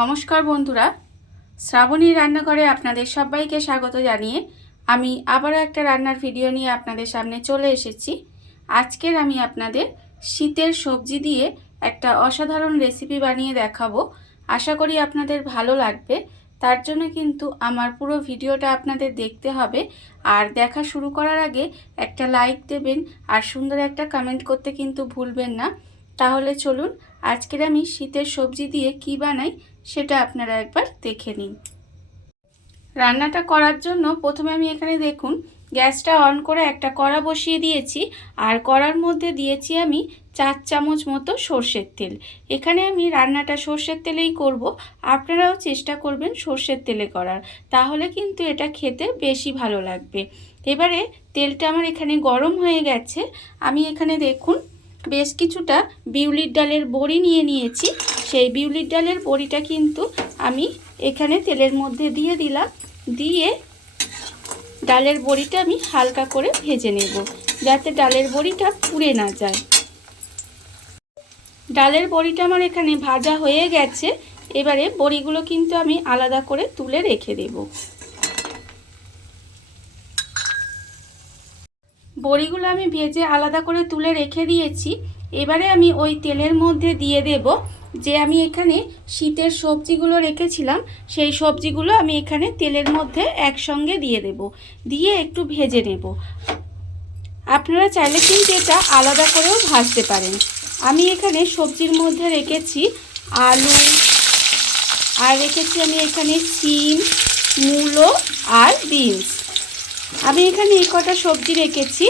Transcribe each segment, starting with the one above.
নমস্কার বন্ধুরা, শ্রাবণী রান্নাঘরে আপনাদের সবাইকে স্বাগত জানিয়ে আমি আবারও একটা রান্নার ভিডিও নিয়ে আপনাদের সামনে চলে এসেছি। আজকের আমি আপনাদের শীতের সবজি দিয়ে একটা অসাধারণ রেসিপি বানিয়ে দেখাবো। আশা করি আপনাদের ভালো লাগবে। তার জন্য কিন্তু আমার পুরো ভিডিওটা আপনাদের দেখতে হবে। আর দেখা শুরু করার আগে একটা লাইক দেবেন আর সুন্দর একটা কমেন্ট করতে কিন্তু ভুলবেন না। তাহলে চলুন আজকের আমি শীতের সবজি দিয়ে কি বানাই সেটা আপনারা একবার দেখে নিন। রান্নাটা করার জন্য প্রথমে আমি এখানে দেখুন গ্যাসটা অন করে একটা কড়া বসিয়ে দিয়েছি। আর কড়ার মধ্যে দিয়েছি আমি 4 চামচ মতো সর্ষের তেল। এখানে আমি রান্নাটা সর্ষের তেলেই করব, আপনারাও চেষ্টা করবেন সর্ষের তেলে করার, তাহলে কিন্তু এটা খেতে বেশি ভালো লাগবে। এবারে তেলটা আমার এখানে গরম হয়ে গেছে। আমি এখানে দেখুন বেশ কিছুটা বিউলির ডালের বড়ি নিয়ে নিয়েছি। সেই বিউলির ডালের বড়িটা কিন্তু আমি এখানে তেলের মধ্যে দিয়ে দিলাম। দিয়ে ডালের বড়িটা আমি হালকা করে ভেজে নেব, যাতে ডালের বড়িটা পুড়ে না যায়। ডালের বড়িটা আমার এখানে ভাজা হয়ে গেছে। এবারে বড়িগুলো কিন্তু আমি আলাদা করে তুলে রেখে দেব। বড়িগুলো আমি ভেজে আলাদা করে তুলে রেখে দিয়েছি। এবারে আমি ওই তেলের মধ্যে দিয়ে দেব যে আমি এখানে শীতের সবজিগুলো রেখেছিলাম, সেই সবজিগুলো আমি এখানে তেলের মধ্যে একসঙ্গে দিয়ে দেব। দিয়ে একটু ভেজে নেব। আপনারা চাইলে কিন্তু এটা আলাদা করেও ভাজতে পারেন। আমি এখানে সবজির মধ্যে রেখেছি আলু, আর রেখেছি আমি এখানে সিম, মূলো আর বিনস। আমি এখানে এই কটা সবজি রেখেছি।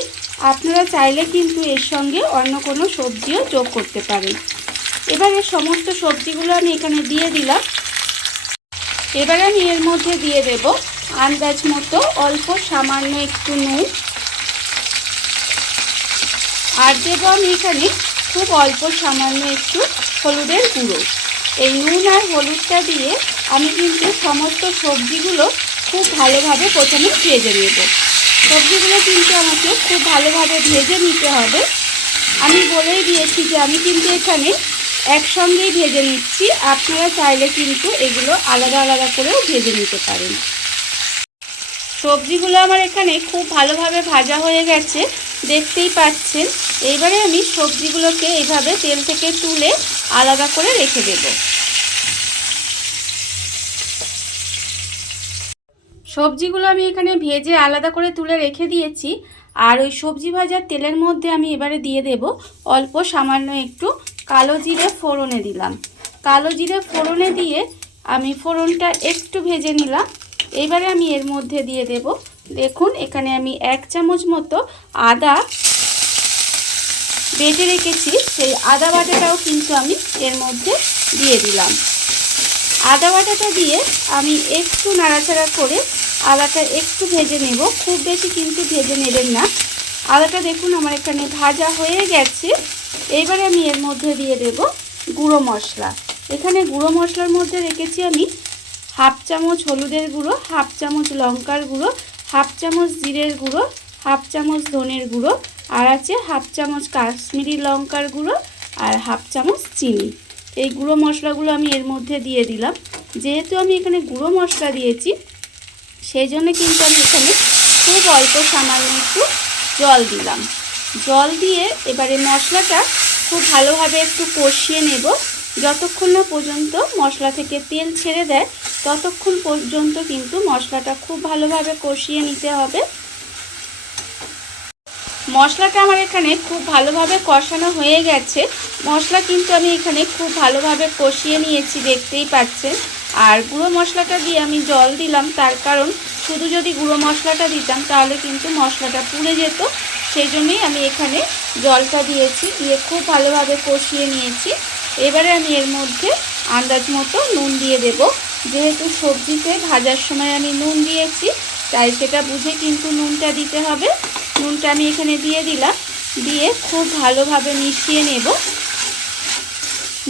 আপনারা চাইলে কিন্তু এর সঙ্গে অন্য কোনো সবজিও যোগ করতে পারেন। এবারে সমস্ত সবজিগুলো আমি এখানে দিয়ে দিলাম। এবারে আমি এর মধ্যে দিয়ে দেব আন্দাজ মতো অল্প সামান্য একটু নুন, আর দেবো আমি এখানে খুব অল্প সামান্য একটু হলুদের গুঁড়ো। এই নুন আর হলুদটা দিয়ে আমি কিন্তু সমস্ত সবজিগুলো খুব ভালোভাবে প্রথমে ভেজে নেব। সবজিগুলো কিন্তু আমাকে খুব ভালোভাবে ভেজে নিতে হবে। আমি বলেই দিয়েছি যে আমি কিন্তু এখানে একসঙ্গেই ভেজে নিচ্ছি। আপনারা চাইলে কিন্তু এগুলো আলাদা আলাদা করেও ভেজে নিতে পারেন। সবজিগুলো আমার এখানে খুব ভালোভাবে ভাজা হয়ে গেছে, দেখতেই পাচ্ছেন। এইবারে আমি সবজিগুলোকে এইভাবে তেল থেকে তুলে আলাদা করে রেখে দেব। সবজিগুলো আমি এখানে ভেজে আলাদা করে তুলে রেখে দিয়েছি। আর ওই সবজি ভাজার তেলের মধ্যে আমি এবারে দিয়ে দেব অল্প সামান্য একটু কালো জিরে ফোড়নে দিলাম। কালো জিরে ফোড়নে দিয়ে আমি ফোড়নটা একটু ভেজে নিলাম। এবারে আমি এর মধ্যে দিয়ে দেব, দেখুন এখানে আমি 1 চামচ মতো আদা বেটে রেখেছি, সেই আদা বাটাটাও কিন্তু আমি এর মধ্যে দিয়ে দিলাম। আদা বাটাটা দিয়ে আমি একটু নাড়াচাড়া করে আদাটা একটু ভেজে নেব, খুব বেশি কিন্তু ভেজে নেবেন না। আদাটা দেখুন আমার এখানে ভাজা হয়ে গেছে। এইবারে আমি এর মধ্যে দিয়ে দেব গুঁড়ো মশলা। এখানে গুঁড়ো মশলার মধ্যে রেখেছি আমি 1/2 চামচ হলুদের গুঁড়ো, 1/2 চামচ লঙ্কার গুঁড়ো, 1/2 চামচ জিরের গুঁড়ো, 1/2 চামচ ধনের গুঁড়ো, আর আছে 1/2 চামচ কাশ্মীরি লঙ্কার গুঁড়ো, আর 1/2 চামচ চিনি। এই গুঁড়ো মশলাগুলো আমি এর মধ্যে দিয়ে দিলাম। যেহেতু আমি এখানে গুঁড়ো মশলা দিয়েছি, সেই জন্য কিন্তু আমি এখানে খুব অল্প সামান্য একটু জল দিলাম। জল দিয়ে এবারে মশলাটা খুব ভালোভাবে একটু কষিয়ে নেব। যতক্ষণ না পর্যন্ত মশলা থেকে তেল ছেড়ে দেয় ততক্ষণ পর্যন্ত কিন্তু মশলাটা খুব ভালোভাবে কষিয়ে নিতে হবে। মশলাটা আমার এখানে খুব ভালোভাবে কষানো হয়ে গেছে। মশলা কিন্তু আমি এখানে খুব ভালোভাবে কষিয়ে নিয়েছি, দেখতেই পাচ্ছেন। আর গুঁড়ো মশলাটা দিয়ে আমি জল দিলাম, তার কারণ শুধু যদি গুঁড়ো মশলাটা দিতাম তাহলে কিন্তু মশলাটা পুড়ে যেত। সেই জন্যই আমি এখানে জলটা দিয়েছি, দিয়ে খুব ভালোভাবে কষিয়ে নিয়েছি। এবারে আমি এর মধ্যে আন্দাজ মতো নুন দিয়ে দেব। যেহেতু সবজিতে ভাজার সময় আমি নুন দিয়েছি, তাই সেটা বুঝে কিন্তু নুনটা দিতে হবে। নুনটা আমি এখানে দিয়ে দিলাম। দিয়ে খুব ভালোভাবে মিশিয়ে নেব।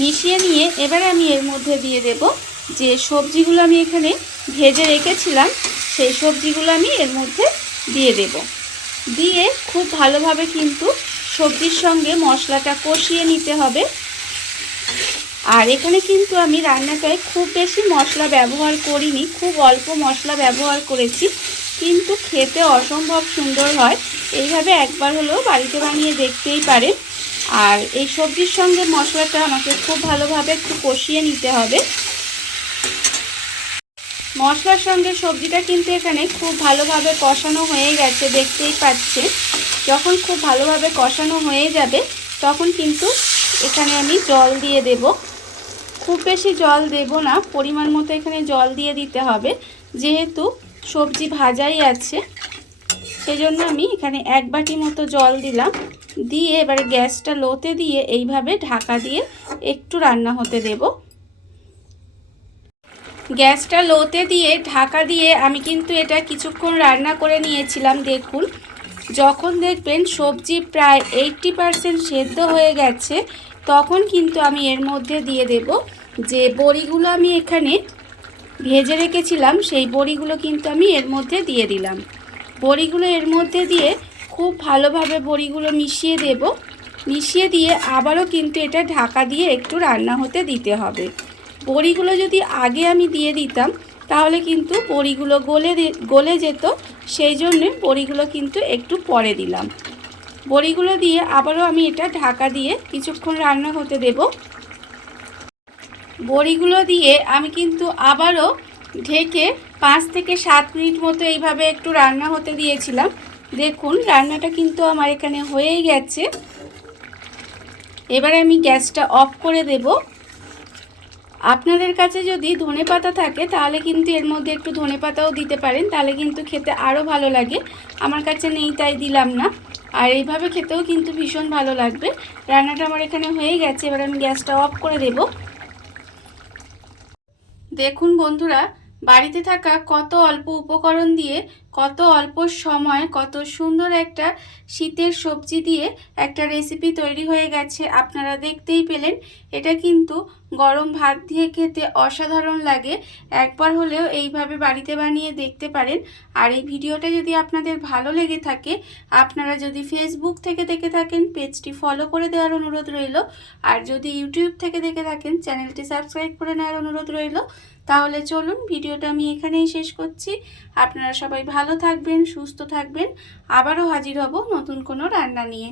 মিশিয়ে নিয়ে এবারে আমি এর মধ্যে দিয়ে দেব যে সবজিগুলো আমি এখানে ভেজে রেখেছিলাম, সেই সবজিগুলো আমি এর মধ্যে দিয়ে দেব। দিয়ে খুব ভালোভাবে কিন্তু সবজির সঙ্গে মশলাটা কষিয়ে নিতে হবে। আর এখানে কিন্তু আমি রান্নাটায় খুব বেশি মশলা ব্যবহার করিনি, খুব অল্প মশলা ব্যবহার করেছি, কিন্তু খেতে অসম্ভব সুন্দর হয়। এইভাবে একবার হলেও বাড়িতে বানিয়ে দেখতেই পারেন। আর এই সবজির সঙ্গে মশলাটা আমাকে খুব ভালোভাবে একটু কষিয়ে নিতে হবে। মশলার সঙ্গে সবজিটা কিন্তু এখানে খুব ভালোভাবে কষানো হয়ে গেছে, দেখতেই পাচ্ছেন। যখন খুব ভালোভাবে কষানো হয়ে যাবে তখন কিন্তু এখানে আমি জল দিয়ে দেব। খুব বেশি জল দেব না, পরিমাণ মতো এখানে জল দিয়ে দিতে হবে, যেহেতু সবজি ভাজাই আছে। সেজন্য আমি এখানে 1 বাটি মতো জল দিলাম, দিয়ে এবারে গ্যাসটা লোতে দিয়ে এইভাবে ঢাকা দিয়ে একটু রান্না হতে দেব। গ্যাসটা লোতে দিয়ে ঢাকা দিয়ে আমি কিন্তু এটা কিছুক্ষণ রান্না করে নিয়েছিলাম। দেখুন, যখন দেখবেন সবজি প্রায় 80% সেদ্ধ হয়ে গেছে তখন কিন্তু আমি এর মধ্যে দিয়ে দেব যে বড়িগুলো আমি এখানে ভেজে রেখেছিলাম, সেই বড়িগুলো কিন্তু আমি এর মধ্যে দিয়ে দিলাম। বড়িগুলো এর মধ্যে দিয়ে খুব ভালোভাবে বড়িগুলো মিশিয়ে দেব। মিশিয়ে দিয়ে আবারও কিন্তু এটা ঢাকা দিয়ে একটু রান্না হতে দিতে হবে। বড়িগুলো যদি আগে আমি দিয়ে দিতাম তাহলে কিন্তু বড়িগুলো গলে যেত, সেই জন্যে বড়িগুলো কিন্তু একটু পরে দিলাম। বড়িগুলো দিয়ে আবারও আমি এটা ঢাকা দিয়ে কিছুক্ষণ রান্না হতে দেব। বড়িগুলো দিয়ে আমি কিন্তু আবারও ঢেকে 5 থেকে 7 মিনিট মতো এইভাবে একটু রান্না হতে দিয়েছিলাম। দেখুন, রান্নাটা কিন্তু আমার এখানে হয়েই গেছে। এবারে আমি গ্যাসটা অফ করে দেব। আপনাদের কাছে যদি ধনেপাতা থাকে তাহলে কিন্তু এর মধ্যে একটু ধনেপাতাও দিতে পারেন, তাহলে কিন্তু খেতে আরও ভালো লাগে। আমার কাছে নেই তাই দিলাম না। আর এইভাবে খেতেও কিন্তু ভীষণ ভালো লাগবে। রান্নাটা আমার এখানে হয়ে গেছে, এবার আমি গ্যাসটা অফ করে দেব। দেখুন বন্ধুরা, বাড়িতে থাকা কত অল্প উপকরণ দিয়ে, কত অল্প সময়, কত সুন্দর একটা শীতের সবজি দিয়ে একটা রেসিপি তৈরি হয়ে গেছে। আপনারা দেখতেই পেলেন। এটা কিন্তু গরম ভাত দিয়ে খেতে অসাধারণ লাগে। একবার হলেও এইভাবে বাড়িতে বানিয়ে দেখতে পারেন। আর এই ভিডিওটা যদি আপনাদের ভালো লেগে থাকে, আপনারা যদি ফেসবুক থেকে দেখে থাকেন পেজটি ফলো করে দেওয়ার অনুরোধ রইল। আর যদি ইউটিউব থেকে দেখে থাকেন চ্যানেলটি সাবস্ক্রাইব করে নেওয়ার অনুরোধ রইল। তাহলে চলুন, ভিডিওটা আমি এখানেই শেষ করছি। আপনারা সবাই ভালো থাকবেন, সুস্থ থাকবেন। আবারও হাজির হব নতুন কোনো রান্না নিয়ে।